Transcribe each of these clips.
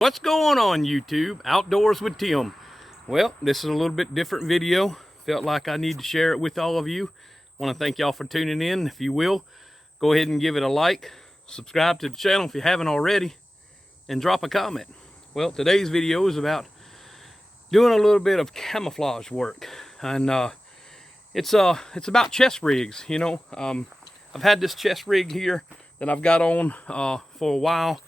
What's going on YouTube? Outdoors with Tim. Well, this is a little bit different video. Felt like I need to share it with all of you. Want to thank y'all for tuning in. If you will, go ahead and give it a like, subscribe to the channel if you haven't already, and drop a comment. Well, today's video is about doing a little bit of camouflage work, and it's about chest rigs. You know, I've had this chest rig here that I've got on for a while.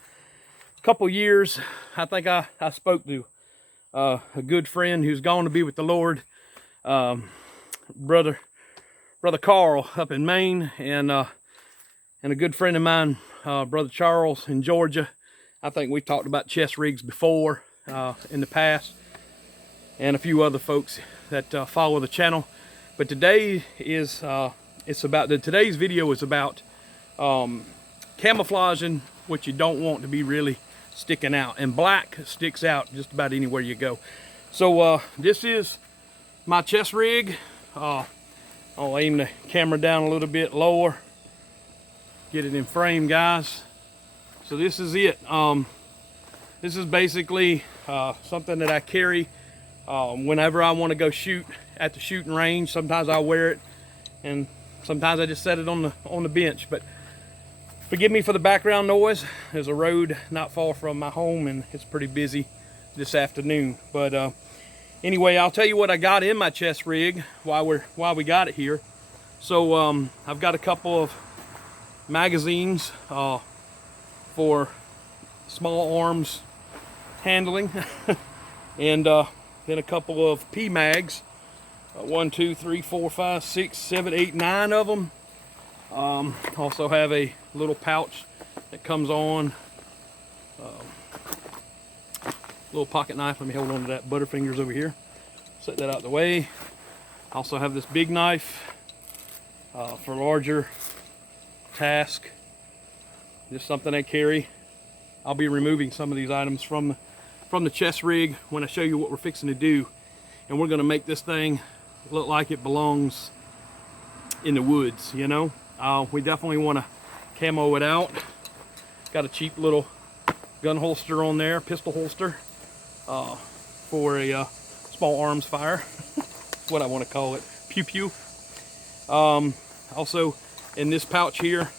Couple years. I think I spoke to a good friend who's gone to be with the Lord, brother Carl up in Maine, and a good friend of mine, brother Charles in Georgia. I think we've talked about chest rigs before in the past, and a few other folks that follow the channel. But today is today's video is about camouflaging what you don't want to be really sticking out, and black sticks out just about anywhere you go. So this is my chest rig. I'll aim the camera down a little bit lower, get it in frame, guys. So this is it. This is basically something that I carry whenever I want to go shoot at the shooting range. Sometimes I'll wear it, and sometimes I just set it on the bench. But forgive me for the background noise. There's a road not far from my home, and it's pretty busy this afternoon. But anyway, I'll tell you what I got in my chest rig while we got it here. So I've got a couple of magazines for small arms handling, and then a couple of P mags. 1, 2, 3, 4, 5, 6, 7, 8, 9 of them. Also have a little pouch that comes on, little pocket knife. Let me hold on to that. Butterfingers over here. Set that out the way. Also have this big knife for larger task. Just something I carry. I'll be removing some of these items from the chest rig when I show you what we're fixing to do, and we're going to make this thing look like it belongs in the woods, you know. We definitely want to camo it out. Got a cheap little gun holster on there, pistol holster, for a small arms fire. That's what I want to call it, pew pew. Also in this pouch here,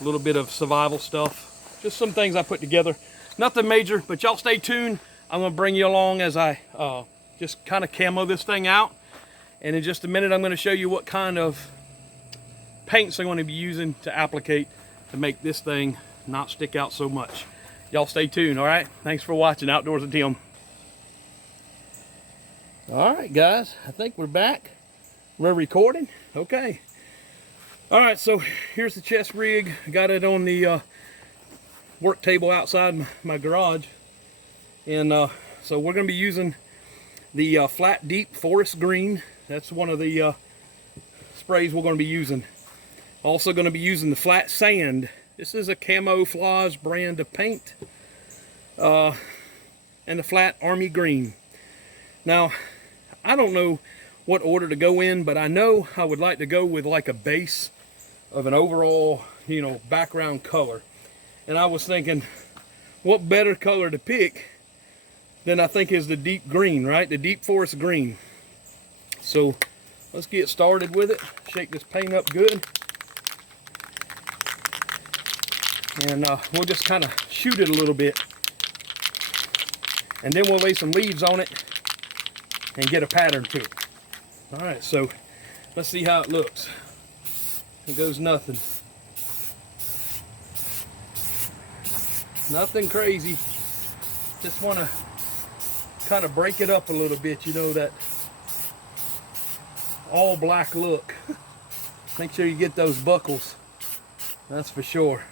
a little bit of survival stuff, just some things I put together. Nothing major, but y'all stay tuned. I'm gonna bring you along as I just kind of camo this thing out, and in just a minute I'm going to show you what kind of paints I'm going to be using to applicate to make this thing not stick out so much. Y'all stay tuned. All right, thanks for watching Outdoors with Tim. All right, guys, I think we're back. We're recording. Okay. All right, so here's the chest rig. I got it on the work table outside my garage, and so we're going to be using the flat deep forest green. That's one of the sprays we're going to be using. Also going to be using the flat sand. This is a camouflage brand of paint, and the flat army green. Now, I don't know what order to go in, but I know I would like to go with like a base of an overall, you know, background color. And I was thinking, what better color to pick than I think is the deep green, right? The deep forest green. So let's get started with it. Shake this paint up good. And we'll just kind of shoot it a little bit. And then we'll lay some leaves on it and get a pattern to it. All right, so let's see how it looks. It goes nothing. Nothing crazy. Just want to kind of break it up a little bit, you know, that all black look. Make sure you get those buckles, that's for sure.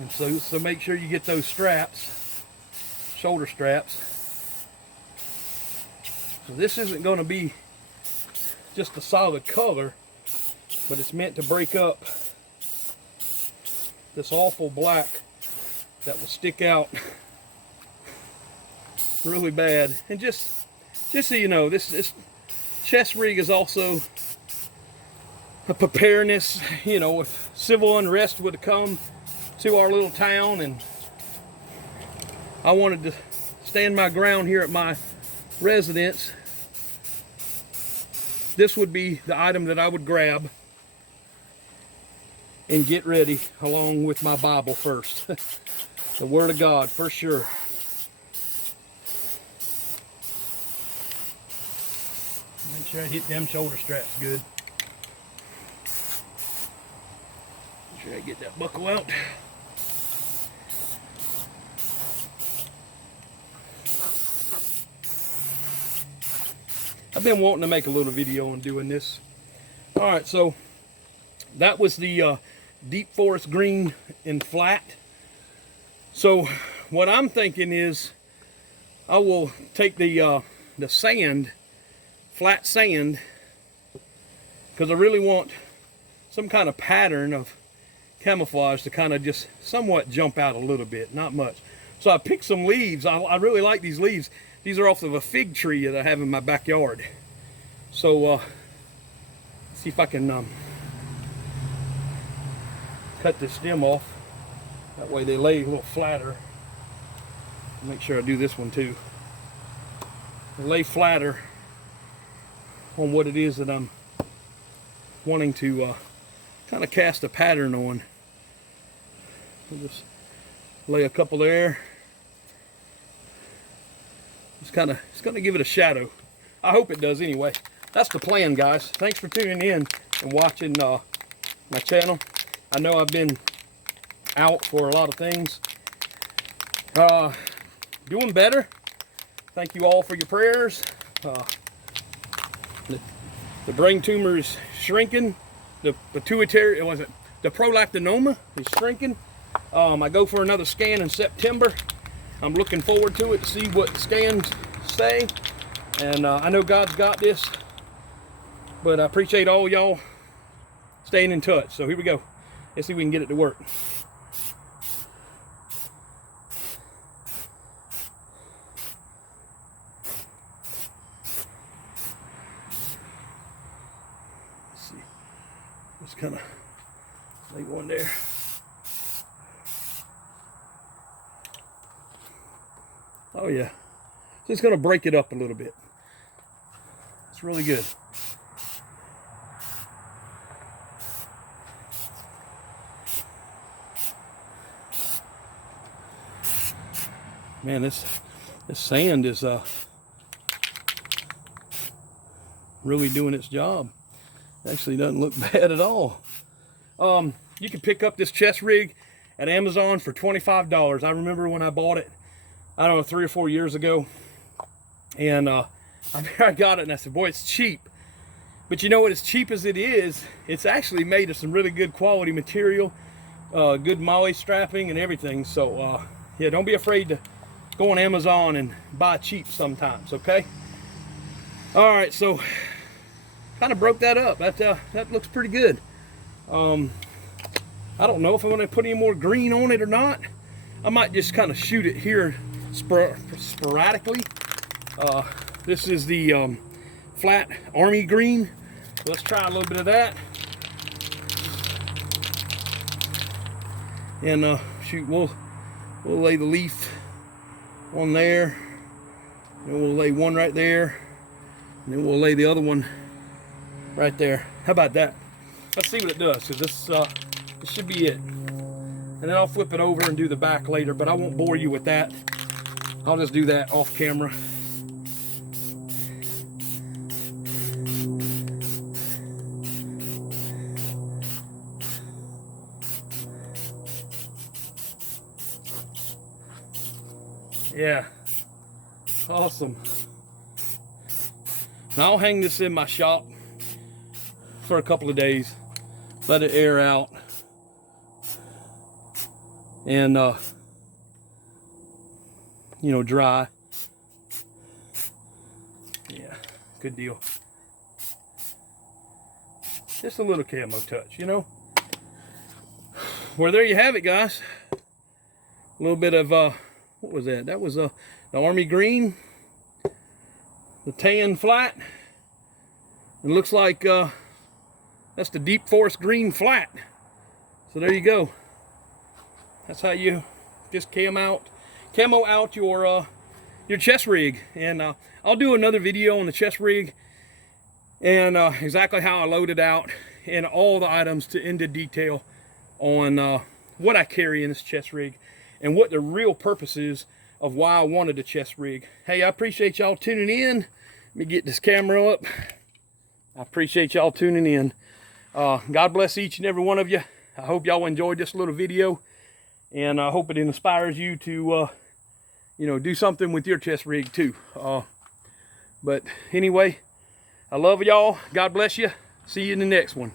And so make sure you get those straps, shoulder straps. So this isn't going to be just a solid color, but it's meant to break up this awful black that will stick out really bad. And just so you know, this chest rig is also a preparedness, you know, if civil unrest would come to our little town and I wanted to stand my ground here at my residence, this would be the item that I would grab and get ready along with my Bible first. The Word of God, for sure. Make sure I hit them shoulder straps good. Make sure I get that buckle out. I've been wanting to make a little video on doing this. Alright, so that was the deep forest green and flat. So what I'm thinking is I will take the sand, flat sand, because I really want some kind of pattern of camouflage to kind of just somewhat jump out a little bit, not much. So I picked some leaves. I really like these leaves. These are off of a fig tree that I have in my backyard. So see if I can cut this stem off. That way they lay a little flatter. Make sure I do this one too. They lay flatter on what it is that I'm wanting to kind of cast a pattern on. I'll just lay a couple there. It's gonna give it a shadow. I hope it does anyway. That's the plan, guys. Thanks for tuning in and watching my channel. I know I've been out for a lot of things. Doing better. Thank you all for your prayers. The brain tumor is shrinking. The pituitary, the prolactinoma is shrinking. I go for another scan in September. I'm looking forward to it to see what the scans say. And I know God's got this, but I appreciate all y'all staying in touch. So here we go. Let's see if we can get it to work. Let's see. Just kind of lay one there. Oh yeah. So it's going to break it up a little bit. It's really good. Man, this sand is really doing its job. Actually doesn't look bad at all. You can pick up this chest rig at Amazon for $25. I remember when I bought it, I don't know, 3 or 4 years ago, and I got it and I said, boy, it's cheap. But you know what, as cheap as it is, it's actually made of some really good quality material, good molly strapping and everything. So yeah, don't be afraid to go on Amazon and buy cheap sometimes, okay? All right, so kind of broke that up. That looks pretty good. I don't know if I'm going to put any more green on it or not. I might just kind of shoot it here sporadically. This is the flat army green. Let's try a little bit of that. And shoot, we'll lay the leaf on there, and we'll lay one right there, and then we'll lay the other one right there. How about that? Let's see what it does, because this should be it. And then I'll flip it over and do the back later, but I won't bore you with that. I'll just do that off camera. Yeah, awesome. Now I'll hang this in my shop for a couple of days, let it air out, and you know, dry. Yeah, good deal. Just a little camo touch, you know. Well, there you have it, guys. A little bit of what was that? That was the army green, the tan flat. It looks like that's the deep forest green flat. So there you go. That's how you just camo camo out your chest rig. And I'll do another video on the chest rig and exactly how I load it out and all the items into detail on what I carry in this chest rig and what the real purpose is of why I wanted a chest rig. Hey, I appreciate y'all tuning in. Let me get this camera up. I appreciate y'all tuning in. God bless each and every one of you. I hope y'all enjoyed this little video, and I hope it inspires you to you know, do something with your chest rig too. But anyway, I love y'all. God bless you. See you in the next one.